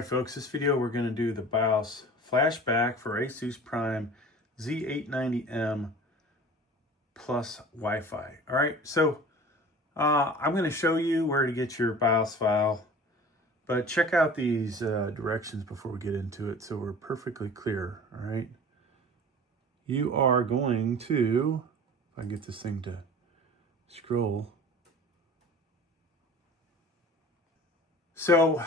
Hi folks, this video we're going to do the BIOS flashback for Asus Prime Z890m plus Wi-Fi. Alright, so I'm going to show you where to get your BIOS file, but check out these directions before we get into it so we're perfectly clear. Alright, you are going to, if I can get this thing to scroll. So,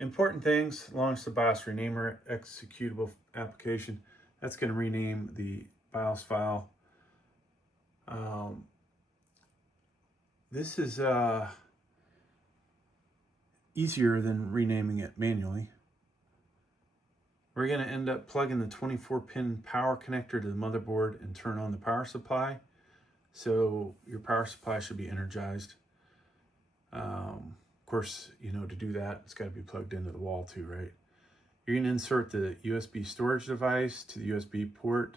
important things: launch the BIOS renamer executable application. That's going to rename the BIOS file. This is easier than renaming it manually. We're going to end up plugging the 24-pin power connector to the motherboard and turn on the power supply. So your power supply should be energized. Of course, you know, to do that, it's got to be plugged into the wall too, right? You're going to insert the USB storage device to the USB port.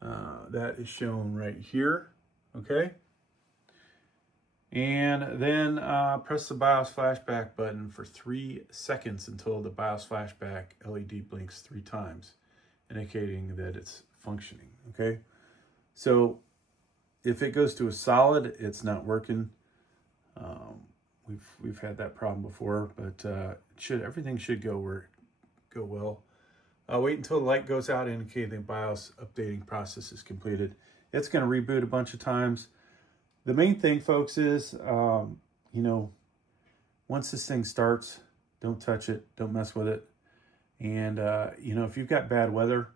That is shown right here, okay? And then press the BIOS flashback button for 3 seconds until the BIOS flashback LED blinks 3 times, indicating that it's functioning, okay? So if it goes to a solid, it's not working. We've had that problem before, but everything should go well. Wait until the light goes out, indicating the BIOS updating process is completed. It's going to reboot a bunch of times. The main thing, folks, is you know, once this thing starts, don't touch it, don't mess with it. And you know, if you've got bad weather,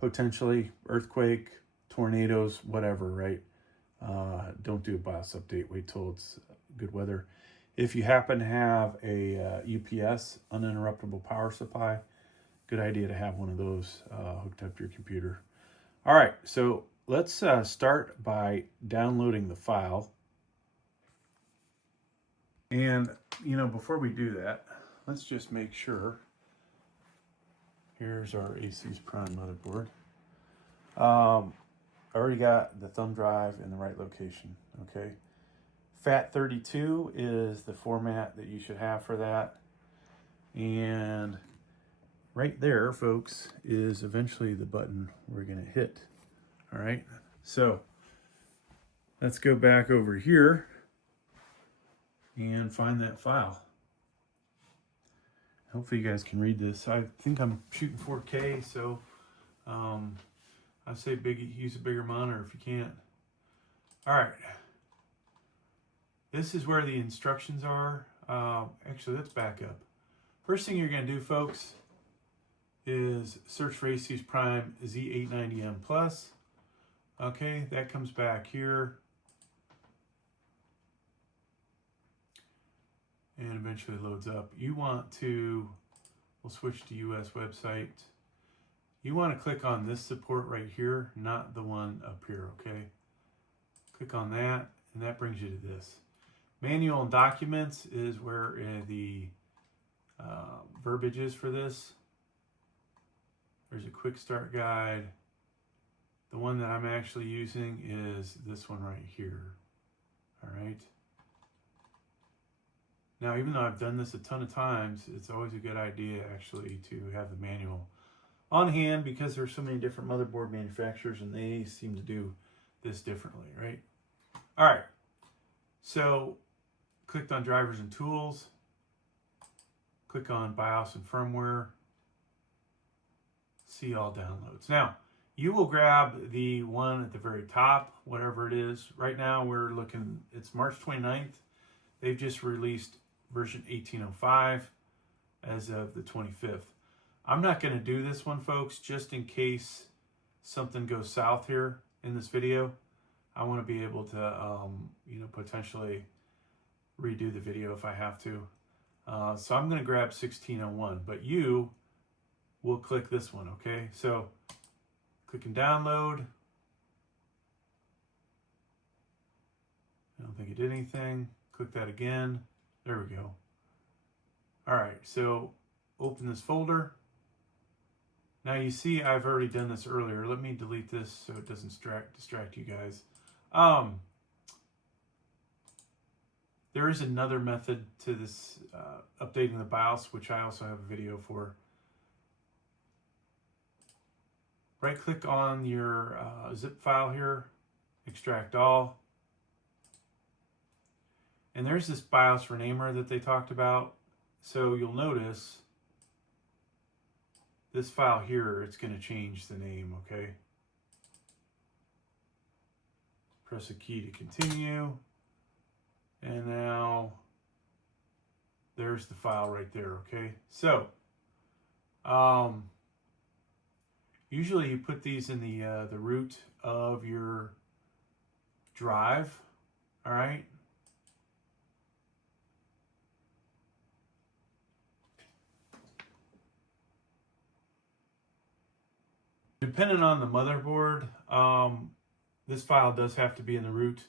potentially earthquake, tornadoes, whatever, right? Don't do a BIOS update. Wait till it's good weather. If you happen to have a UPS, uninterruptible power supply, good idea to have one of those hooked up to your computer. All right, so let's start by downloading the file. And, you know, before we do that, let's just make sure. Here's our Asus Prime motherboard. I already got the thumb drive in the right location, okay? FAT32 is the format that you should have for that. And right there, folks, is eventually the button we're going to hit. All right, so let's go back over here and find that file. Hopefully you guys can read this. I think I'm shooting 4K, so I say use a bigger monitor if you can't. All right. This is where the instructions are. Actually, let's back up. First thing you're going to do, folks, is search for Asus Prime Z890m Plus. Okay, that comes back here. And eventually loads up. You want to, we'll switch to US website. You want to click on this support right here, not the one up here, okay? Click on that, and that brings you to this. Manual and documents is where the verbiage is for this. There's a quick start guide. The one that I'm actually using is this one right here. All right. Now, even though I've done this a ton of times, it's always a good idea actually to have the manual on hand, because there's so many different motherboard manufacturers and they seem to do this differently, right? All right. So, clicked on drivers and tools. Click on BIOS and firmware. See all downloads. Now, you will grab the one at the very top, whatever it is. Right now, we're looking, it's March 29th. They've just released version 1805 as of the 25th. I'm not going to do this one, folks, just in case something goes south here in this video. I want to be able to, you know, potentially redo the video if I have to. So I'm going to grab 1601, but you will click this one, okay? So click and download. I don't think it did anything. Click that again. There we go. All right, so open this folder. Now you see I've already done this earlier. Let me delete this so it doesn't distract you guys. There is another method to this updating the BIOS, which I also have a video for. Right click on your zip file here, extract all. And there's this BIOS renamer that they talked about. So you'll notice this file here, it's going to change the name, okay? Press a key to continue. And now there's the file right there, okay? So, usually you put these in the root of your drive, all right? Depending on the motherboard, this file does have to be in the root.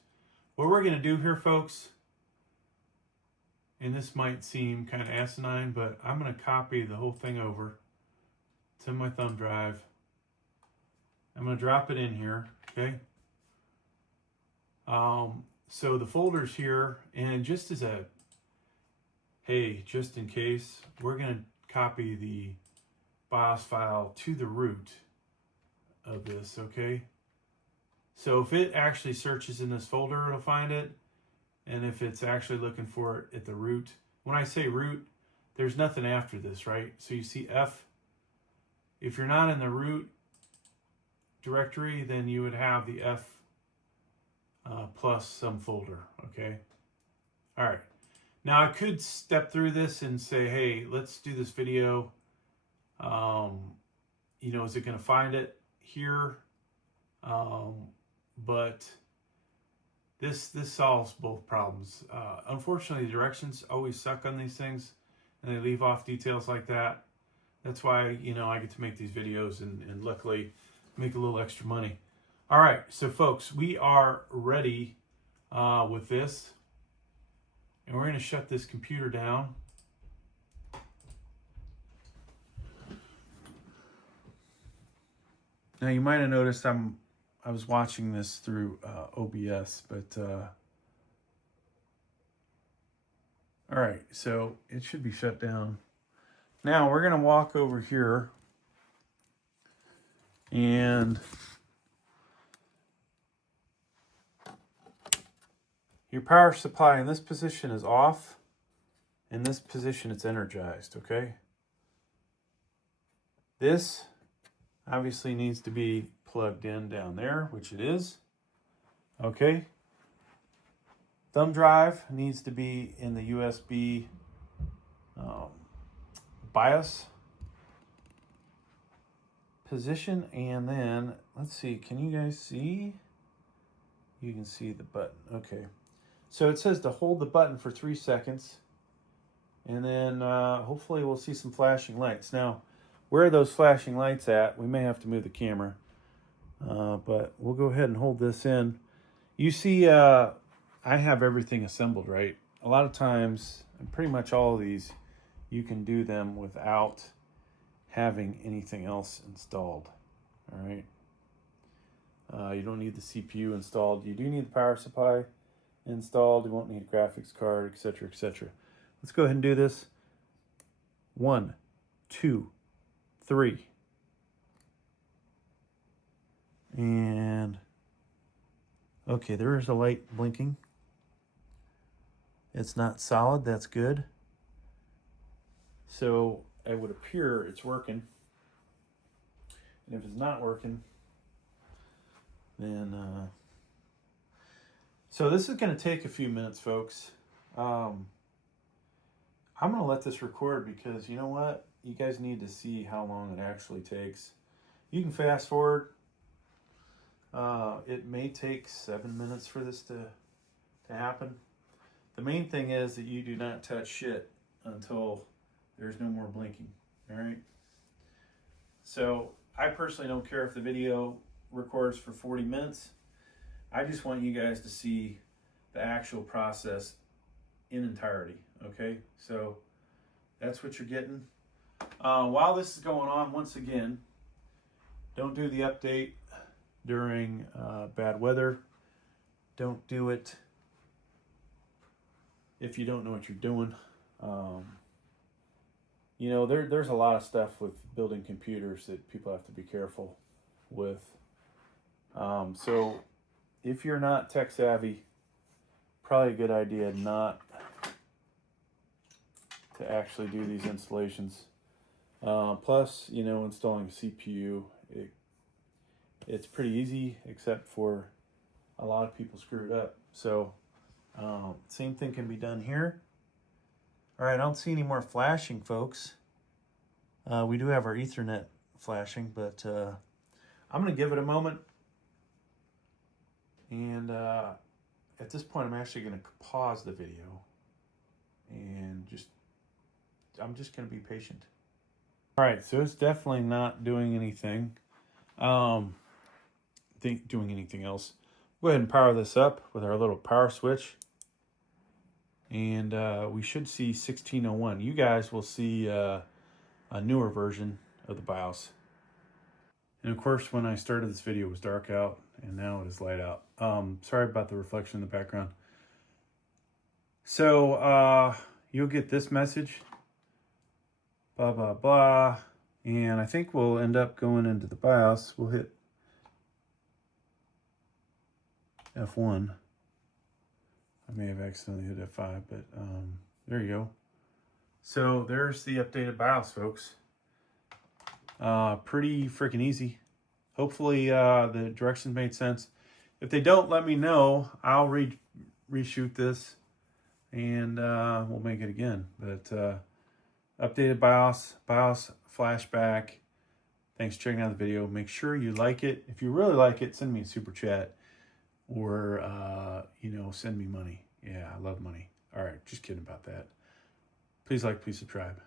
What we're going to do here, folks, and this might seem kind of asinine, but I'm going to copy the whole thing over to my thumb drive. I'm going to drop it in here, okay? So the folder's here, and just as a, hey, just in case, we're going to copy the BIOS file to the root of this, okay? So if it actually searches in this folder, it'll find it. And if it's actually looking for it at the root, when I say root, there's nothing after this, right? So you see F. If you're not in the root directory, then you would have the F plus some folder, okay? All right. Now I could step through this and say, hey, let's do this video. You know, is it going to find it here? But this solves both problems. Unfortunately, the directions always suck on these things, and they leave off details like that. That's why, you know, I get to make these videos and luckily make a little extra money. All right, so folks, we are ready with this, and we're going to shut this computer down. Now you might have noticed I was watching this through OBS, but all right, so it should be shut down. Now we're gonna walk over here, and your power supply in this position is off. In this position, it's energized, okay? This obviously needs to be plugged in down there, which it is. Okay. Thumb drive needs to be in the USB BIOS position. And then, let's see, can you guys see? You can see the button. Okay. So it says to hold the button for 3 seconds. And then hopefully we'll see some flashing lights. Now, where are those flashing lights at? We may have to move the camera. But we'll go ahead and hold this in. You see, I have everything assembled, right? A lot of times, and pretty much all of these, you can do them without having anything else installed, all right? You don't need the CPU installed. You do need the power supply installed. You won't need a graphics card, etc., etc. Let's go ahead and do this. 1, 2, 3. And okay, there is a light blinking. It's not solid, that's good. So it would appear it's working. And if it's not working, then so this is going to take a few minutes, folks. I'm going to let this record because you know what? You guys need to see how long it actually takes. You can fast forward. It may take 7 minutes for this to happen. The main thing is that you do not touch shit until there's no more blinking, all right? So I personally don't care if the video records for 40 minutes. I just want you guys to see the actual process in entirety, okay? So that's what you're getting. While this is going on, once again, don't do the update during bad weather. Don't do it if you don't know what you're doing. You know, there's a lot of stuff with building computers that people have to be careful with. So if you're not tech savvy, probably a good idea not to actually do these installations. Plus, you know, installing a CPU, it's pretty easy, except for a lot of people screw it up. So same thing can be done here. All right, I don't see any more flashing, folks. We do have our Ethernet flashing, but I'm going to give it a moment. And at this point, I'm actually going to pause the video and I'm just going to be patient. All right, so it's definitely not doing anything. Doing anything else. Go ahead and power this up with our little power switch. And we should see 1601. You guys will see a newer version of the BIOS. And of course, when I started this video, it was dark out, and now it is light out. Sorry about the reflection in the background. So you'll get this message, blah, blah, blah. And I think we'll end up going into the BIOS. We'll hit F1. I may have accidentally hit F5, but there you go. So there's the updated BIOS, folks. Pretty freaking easy. Hopefully the directions made sense. If they don't, let me know. I'll reshoot this and we'll make it again. But updated BIOS flashback. Thanks for checking out the video. Make sure you like it. If you really like it, send me a super chat or you know, send me money. Yeah, I love money. All right, just kidding about that. Please like, please subscribe.